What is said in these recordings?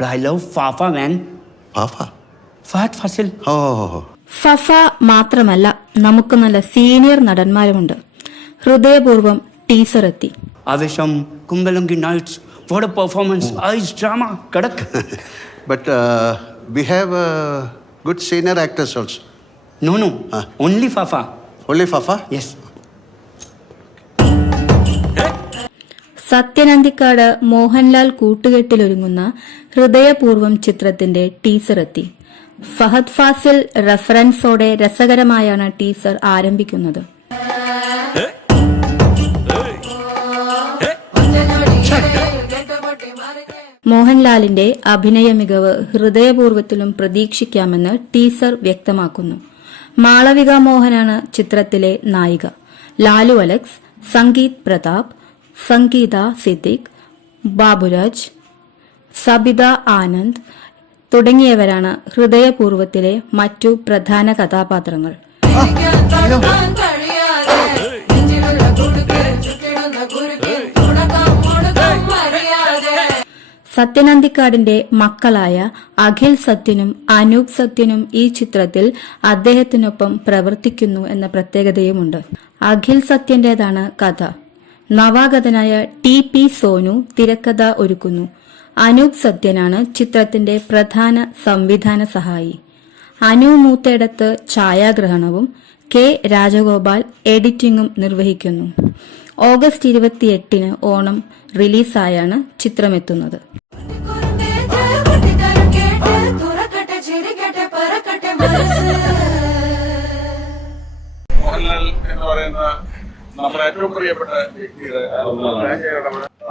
But I love Fafa, man. Fafa? Fahad Fasil. Oh. Faf മാത്രമല്ല, നമുക്ക് നല്ല senior നടന്മാരുമുണ്ട്. ഹൃദയപൂർവ്വം ടീസർ എത്തി. Avisham, Kumbalangi Nights. What a performance. Ice drama. Kadak. But we have good senior actors also. No. Only Fafa. Only Fafa? Yes. Sathyan Anthikad Mohanlal കൂട്ടുകെട്ടിലൊരുങ്ങുന്ന ഹൃദയപൂർവ്വം ചിത്രത്തിന്റെ teaser എത്തി. Fahad Fazil റെഫറൻസോടെ രസകരമായാണ് teaser ആരംഭിക്കുന്നത്. മോഹൻലാലിന്റെ അഭിനയ മികവ് ഹൃദയപൂർവ്വത്തിലും പ്രതീക്ഷിക്കാമെന്ന് ടീസർ വ്യക്തമാക്കുന്നു. മാളവിക മോഹനാണ് ചിത്രത്തിലെ നായിക. ലാലു അലക്സ്, സംഗീത് പ്രതാപ്, സംഗീത സിദ്ദിഖ്, ബാബുരാജ്, സബിത ആനന്ദ് തുടങ്ങിയവരാണ് ഹൃദയപൂർവ്വത്തിലെ മറ്റു പ്രധാന കഥാപാത്രങ്ങൾ. സത്യനന്ദിക്കാടിന്റെ മക്കളായ അഖിൽ സത്യനും അനൂപ് സത്യനും ഈ ചിത്രത്തിൽ അദ്ദേഹത്തിനൊപ്പം പ്രവർത്തിക്കുന്നു എന്ന പ്രത്യേകതയുമുണ്ട്. അഖിൽ സത്യന്റേതാണ് കഥ. നവാഗതനായ TP സോനു തിരക്കഥ ഒരുക്കുന്നു. അനൂപ് സത്യനാണ് ചിത്രത്തിന്റെ പ്രധാന സംവിധാന സഹായി. അനു മൂത്തേടത്ത് ഛായാഗ്രഹണവും K രാജഗോപാൽ എഡിറ്റിംഗും നിർവഹിക്കുന്നു. ഓഗസ്റ്റ് 28 ഓണം റിലീസായാണ് ചിത്രമെത്തുന്നത്. മോഹൻലാൽ എന്ന് പറയുന്ന നമ്മുടെ ഏറ്റവും പ്രിയപ്പെട്ട വ്യക്തിയുടെ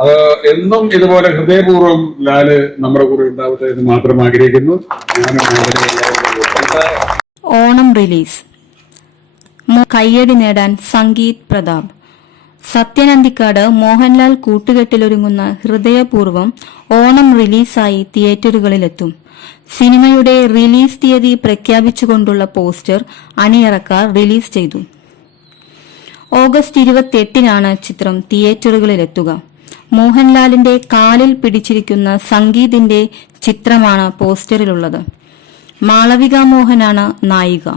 അത് എന്നും ഇതുപോലെ ഹൃദയപൂർവ്വം ലാല് നമ്മുടെ കൂടെ ഉണ്ടാവട്ടെ എന്ന് മാത്രം ആഗ്രഹിക്കുന്നു. ഓണം റിലീസ്. കയ്യടി നേടാൻ സംഗീത് പ്രതാപ്. സത്യനന്ദിക്കാട് മോഹൻലാൽ കൂട്ടുകെട്ടിലൊരുങ്ങുന്ന ഹൃദയപൂർവ്വം ഓണം റിലീസായി തിയേറ്ററുകളിലെത്തും. സിനിമയുടെ റിലീസ് തീയതി പ്രഖ്യാപിച്ചുകൊണ്ടുള്ള പോസ്റ്റർ അണിയറക്കാർ റിലീസ് ചെയ്തു. ഓഗസ്റ്റ് 28 ചിത്രം തിയേറ്ററുകളിലെത്തുക. മോഹൻലാലിന്റെ കാലിൽ പിടിച്ചിരിക്കുന്ന സംഗീതിന്റെ ചിത്രമാണ് പോസ്റ്ററിലുള്ളത്. മാളവിക മോഹനാണ് നായിക.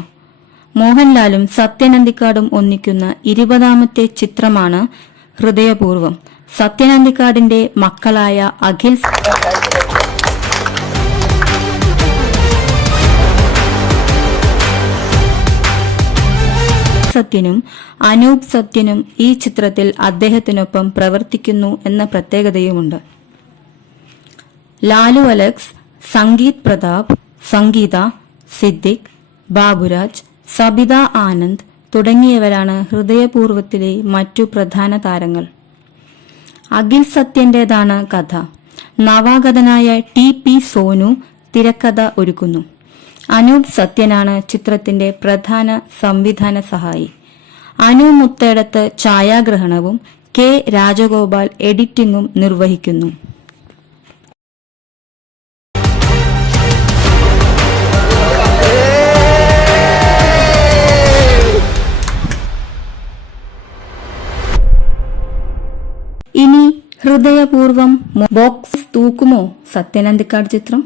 മോഹൻലാലും സത്യനന്ദിക്കാടും ഒന്നിക്കുന്ന 20ാമത്തെ ചിത്രമാണ് ഹൃദയപൂർവ്വം. സത്യനന്ദിക്കാടിന്റെ മക്കളായ അഖിൽ സത്യനും അനൂപ് സത്യനും ഈ ചിത്രത്തിൽ അദ്ദേഹത്തിനൊപ്പം പ്രവർത്തിക്കുന്നു എന്ന പ്രത്യേകതയുമുണ്ട്. ലാലു അലക്സ്, സംഗീത് പ്രതാപ്, സംഗീത, സിദ്ദിഖ്, ബാബുരാജ്, സബിത ആനന്ദ് തുടങ്ങിയവരാണ് ഹൃദയപൂർവ്വത്തിലെ മറ്റു പ്രധാന താരങ്ങൾ. അഖിൽ സത്യന്റേതാണ് കഥ. നവാഗതനായ TP സോനു തിരക്കഥ ഒരുക്കുന്നു. അനൂപ് സത്യനാണ് ചിത്രത്തിന്റെ പ്രധാന സംവിധാന സഹായി. അനു മുത്തേടത്ത് ഛായാഗ്രഹണവും K രാജഗോപാൽ എഡിറ്റിംഗും നിർവഹിക്കുന്നു. ഇനി ഹൃദയപൂർവ്വം ബോക്സ് തൂക്കുമോ സത്യനന്ദിക്കാട് ചിത്രം?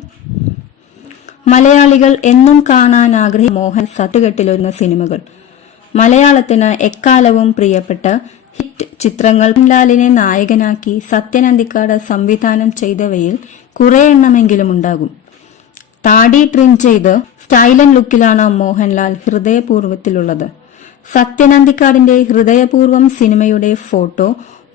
മലയാളികൾ എന്നും കാണാൻ ആഗ്രഹിക്കുന്ന മോഹൻ സത്യകെട്ടിലൊരുന്ന സിനിമകൾ. മലയാളത്തിന് എക്കാലവും പ്രിയപ്പെട്ട ഹിറ്റ് ചിത്രങ്ങൾ. മോഹൻലാലിനെ നായകനാക്കി സത്യനന്ദിക്കാട് സംവിധാനം ചെയ്തവയിൽ കുറെ എണ്ണമെങ്കിലും ഉണ്ടാകും. താടി ട്രിം ചെയ്ത് സ്റ്റൈലൻ ലുക്കിലാണ് മോഹൻലാൽ ഹൃദയപൂർവ്വത്തിലുള്ളത്. സത്യനന്ദിക്കാടിന്റെ ഹൃദയപൂർവ്വം സിനിമയുടെ ഫോട്ടോ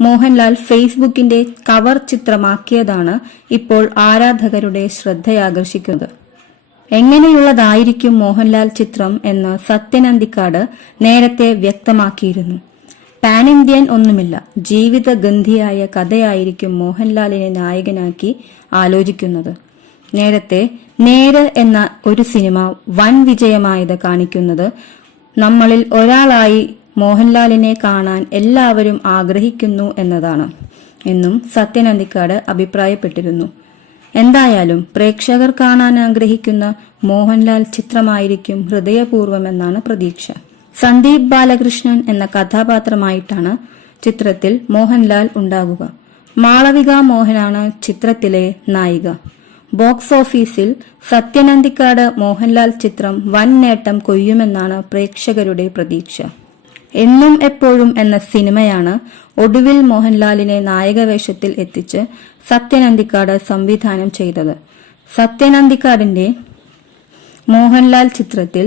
മോഹൻലാൽ ഫേസ്ബുക്കിന്റെ കവർ ചിത്രമാക്കിയതാണ് ഇപ്പോൾ ആരാധകരുടെ ശ്രദ്ധയാകർഷിക്കുന്നത്. എങ്ങനെയുള്ളതായിരിക്കും മോഹൻലാൽ ചിത്രം എന്ന് സത്യനന്ദിക്കാട് നേരത്തെ വ്യക്തമാക്കിയിരുന്നു. പാൻ ഇന്ത്യൻ ഒന്നുമില്ല, ജീവിതഗന്ധിയായ കഥയായിരിക്കും മോഹൻലാലിനെ നായകനാക്കി ആലോചിക്കുന്നത്. നേരത്തെ നേര് എന്ന ഒരു സിനിമ വൻ വിജയമായത് കാണിക്കുന്നത് നമ്മളിൽ ഒരാളായി മോഹൻലാലിനെ കാണാൻ എല്ലാവരും ആഗ്രഹിക്കുന്നു എന്നതാണ് എന്നും സത്യനന്ദിക്കാട് അഭിപ്രായപ്പെട്ടിരുന്നു. എന്തായാലും പ്രേക്ഷകർ കാണാൻ ആഗ്രഹിക്കുന്ന മോഹൻലാൽ ചിത്രമായിരിക്കും ഹൃദയപൂർവ്വമെന്നാണ് പ്രതീക്ഷ. സന്ദീപ് ബാലകൃഷ്ണൻ എന്ന കഥാപാത്രമായിട്ടാണ് ചിത്രത്തിൽ മോഹൻലാൽ ഉണ്ടാകുക. മാളവിക മോഹനാണ് ചിത്രത്തിലെ നായിക. ബോക്സ് ഓഫീസിൽ സത്യൻ അന്തിക്കാട് മോഹൻലാൽ ചിത്രം വൻ നേട്ടം കൊയ്യുമെന്നാണ് പ്രേക്ഷകരുടെ പ്രതീക്ഷ. എന്നും എപ്പോഴും എന്ന സിനിമയാണ് ഒടുവിൽ മോഹൻലാലിനെ നായകവേഷത്തിൽ എത്തിച്ച് സത്യൻ അന്തിക്കാട് സംവിധാനം ചെയ്തത്. സത്യൻ അന്തിക്കാടിന്റെ മോഹൻലാൽ ചിത്രത്തിൽ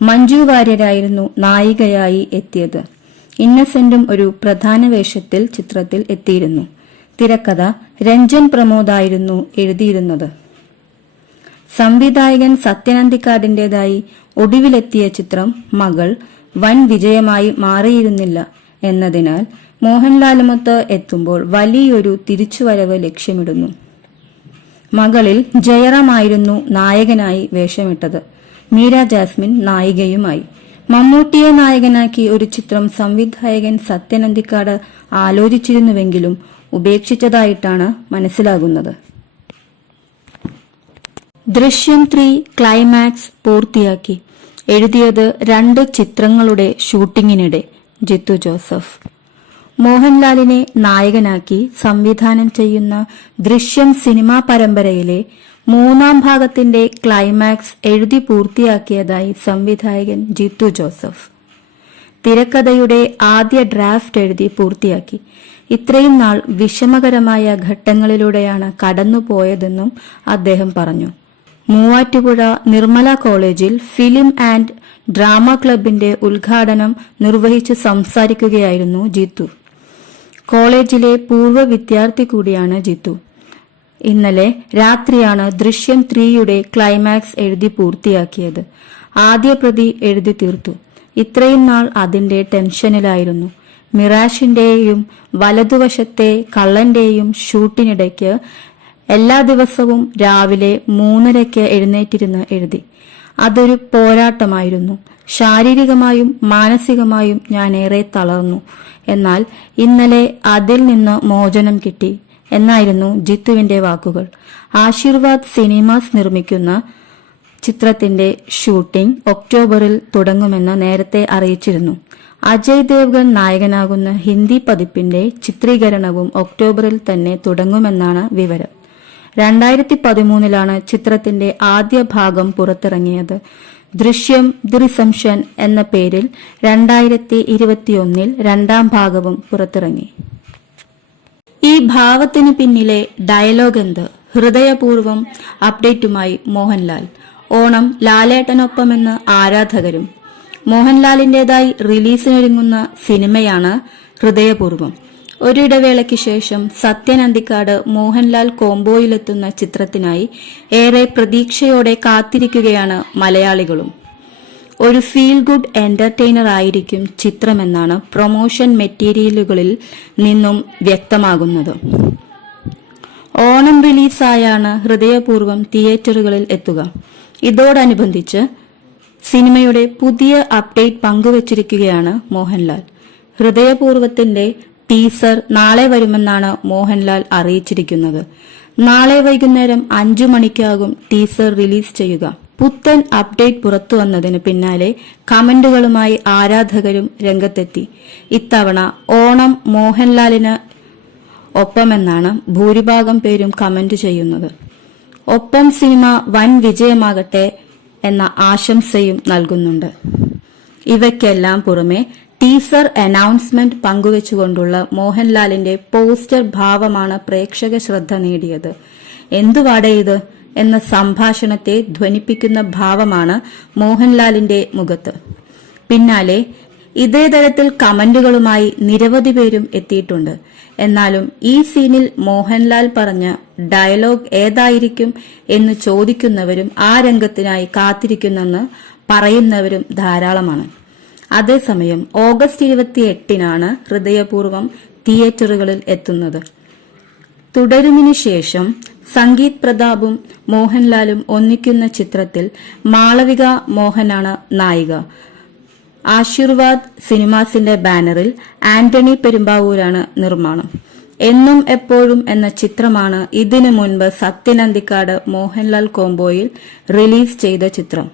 മഞ്ജു വാര്യരായിരുന്നു നായികയായി എത്തിയത്. ഇന്നസെന്റും ഒരു പ്രധാന വേഷത്തിൽ ചിത്രത്തിൽ എത്തിയിരുന്നു. തിരക്കഥ രഞ്ജൻ പ്രമോദായിരുന്നു എഴുതിയിരുന്നത്. സംവിധായകൻ സത്യൻ അന്തിക്കാടിന്റേതായി ഒടുവിലെത്തിയ ചിത്രം മകൾ വൻ വിജയമായി മാറിയിരുന്നില്ല എന്നതിനാൽ മോഹൻലാലുമൊത്ത് എത്തുമ്പോൾ വലിയൊരു തിരിച്ചുവരവ് ലക്ഷ്യമിടുന്നു. മകളിൽ ജയറാമായിരുന്നു നായകനായി വേഷമിട്ടത്. മീര ജാസ്മിൻ നായികയുമായി. മമ്മൂട്ടിയെ നായകനാക്കി ഒരു ചിത്രം സംവിധായകൻ സത്യൻ അന്തിക്കാട് ആലോചിച്ചിരുന്നുവെങ്കിലും ഉപേക്ഷിച്ചതായിട്ടാണ് മനസ്സിലാകുന്നത്. ദൃശ്യം 3 ക്ലൈമാക്സ് പൂർത്തിയാക്കി. എഴുതിയത് 2 ചിത്രങ്ങളുടെ ഷൂട്ടിങ്ങിനിടെ ജിത്തു ജോസഫ്. മോഹൻലാലിനെ നായകനാക്കി സംവിധാനം ചെയ്യുന്ന ദൃശ്യം സിനിമാ പരമ്പരയിലെ 3ാം ഭാഗത്തിന്റെ ക്ലൈമാക്സ് എഴുതി പൂർത്തിയാക്കിയതായി സംവിധായകൻ ജിത്തു ജോസഫ്. തിരക്കഥയുടെ ആദ്യ ഡ്രാഫ്റ്റ് എഴുതി പൂർത്തിയാക്കി. ഇത്രയും നാൾ വിഷമകരമായ ഘട്ടങ്ങളിലൂടെയാണ് കടന്നുപോയതെന്നും അദ്ദേഹം പറഞ്ഞു. മൂവാറ്റുപുഴ നിർമ്മല കോളേജിൽ ഫിലിം ആൻഡ് ഡ്രാമ ക്ലബിന്റെ ഉദ്ഘാടനം നിർവഹിച്ച് സംസാരിക്കുകയായിരുന്നു ജിത്തു. കോളേജിലെ പൂർവ്വ വിദ്യാർത്ഥി കൂടിയാണ് ജിത്തു. ഇന്നലെ രാത്രിയാണ് ദൃശ്യം 3യുടെ ക്ലൈമാക്സ് എഴുതി പൂർത്തിയാക്കിയത്. ആദ്യ പ്രതി എഴുതി തീർത്തു. ഇത്രയും നാൾ അതിന്റെ ടെൻഷനിലായിരുന്നു. മിറാഷിന്റെയും വലതുവശത്തെ കള്ളന്റെയും ഷൂട്ടിനിടയ്ക്ക് എല്ലാ ദിവസവും രാവിലെ 3:30 എഴുന്നേറ്റിരുന്ന് എഴുതി. അതൊരു പോരാട്ടമായിരുന്നു. ശാരീരികമായും മാനസികമായും ഞാൻ ഏറെ തളർന്നു. എന്നാൽ ഇന്നലെ അതിൽ നിന്ന് മോചനം കിട്ടി എന്നായിരുന്നു ജിത്തുവിന്റെ വാക്കുകൾ. ആശീർവാദ് സിനിമാസ് നിർമ്മിക്കുന്ന ചിത്രത്തിന്റെ ഷൂട്ടിംഗ് ഒക്ടോബറിൽ തുടങ്ങുമെന്ന് നേരത്തെ അറിയിച്ചിരുന്നു. അജയ് ദേവ്ഗൺ നായകനാകുന്ന ഹിന്ദി പതിപ്പിന്റെ ചിത്രീകരണവും ഒക്ടോബറിൽ തന്നെ തുടങ്ങുമെന്നാണ് വിവരം. 2013 ചിത്രത്തിന്റെ ആദ്യ ഭാഗം പുറത്തിറങ്ങിയത്. ദൃശ്യം ദി റിസംഷൻ എന്ന പേരിൽ 2021 2ാം ഭാഗവും പുറത്തിറങ്ങി. ഈ ഭാവത്തിനു പിന്നിലെ ഡയലോഗ് എന്ത്? ഹൃദയപൂർവ്വം അപ്ഡേറ്റുമായി മോഹൻലാൽ. ഓണം ലാലേട്ടനൊപ്പമെന്ന് ആരാധകരും. മോഹൻലാലിന്റേതായി റിലീസിനൊരുങ്ങുന്ന സിനിമയാണ് ഹൃദയപൂർവ്വം. ഒരിടവേളയ്ക്ക് ശേഷം സത്യൻ അന്തിക്കാട് മോഹൻലാൽ കോംബോയിലെത്തുന്ന ചിത്രത്തിനായി ഏറെ പ്രതീക്ഷയോടെ കാത്തിരിക്കുകയാണ് മലയാളികളും. ഒരു ഫീൽ ഗുഡ് എന്റർടൈനർ ആയിരിക്കും ചിത്രമെന്നാണ് പ്രൊമോഷൻ മെറ്റീരിയലുകളിൽ നിന്നും വ്യക്തമാകുന്നത്. ഓണം റിലീസായാണ് ഹൃദയപൂർവ്വം തിയേറ്ററുകളിൽ എത്തുക. ഇതോടനുബന്ധിച്ച് സിനിമയുടെ പുതിയ അപ്ഡേറ്റ് പങ്കുവച്ചിരിക്കുകയാണ് മോഹൻലാൽ. ഹൃദയപൂർവ്വത്തിന്റെ ടീസർ നാളെ വരുമെന്നാണ് മോഹൻലാൽ അറിയിച്ചിരിക്കുന്നത്. നാളെ വൈകുന്നേരം 5 മണിക്കാകും ടീസർ റിലീസ് ചെയ്യുക. പുത്തൻ അപ്ഡേറ്റ് പുറത്തുവന്നതിന് പിന്നാലെ കമന്റുകളുമായി ആരാധകരും രംഗത്തെത്തി. ഇത്തവണ ഓണം മോഹൻലാലിന് ഒപ്പമെന്നാണ് ഭൂരിഭാഗം പേരും കമന്റ് ചെയ്യുന്നത്. ഒപ്പം സിനിമ വൻ വിജയമാകട്ടെ എന്ന ആശംസയും നൽകുന്നുണ്ട്. ഇവയ്ക്കെല്ലാം പുറമെ ടീസർ അനൗൺസ്മെന്റ് പങ്കുവച്ചുകൊണ്ടുള്ള മോഹൻലാലിന്റെ പോസ്റ്റർ ഭാവമാണ് പ്രേക്ഷക ശ്രദ്ധ നേടിയത്. എന്തുവാടേ ഇത് എന്ന സംഭാഷണത്തെ ധ്വനിപ്പിക്കുന്ന ഭാവമാണ് മോഹൻലാലിന്റെ മുഖത്ത്. പിന്നാലെ ഇതേ തരത്തിൽ കമന്റുകളുമായി നിരവധി പേരും എത്തിയിട്ടുണ്ട്. എന്നാലും ഈ സീനിൽ മോഹൻലാൽ പറഞ്ഞ ഡയലോഗ് ഏതായിരിക്കും എന്ന് ചോദിക്കുന്നവരും ആ രംഗത്തിനായി കാത്തിരിക്കുന്നെന്ന് പറയുന്നവരും ധാരാളമാണ്. അതേസമയം ഓഗസ്റ്റ് 28 ഹൃദയപൂർവ്വം തിയേറ്ററുകളിൽ എത്തുന്നത്. തുടരുന്നതിനു ശേഷം സംഗീത് പ്രതാപും മോഹൻലാലും ഒന്നിക്കുന്ന ചിത്രത്തിൽ മാളവിക മോഹനാണ് നായിക. ആശീർവാദ് സിനിമാസിന്റെ ബാനറിൽ ആന്റണി പെരുമ്പാവൂരാണ് നിർമ്മാണം. എന്നും എപ്പോഴും എന്ന ചിത്രമാണ് ഇതിനു മുൻപ് സത്യൻ അന്തിക്കാട് മോഹൻലാൽ കോംബോയിൽ റിലീസ് ചെയ്ത ചിത്രം.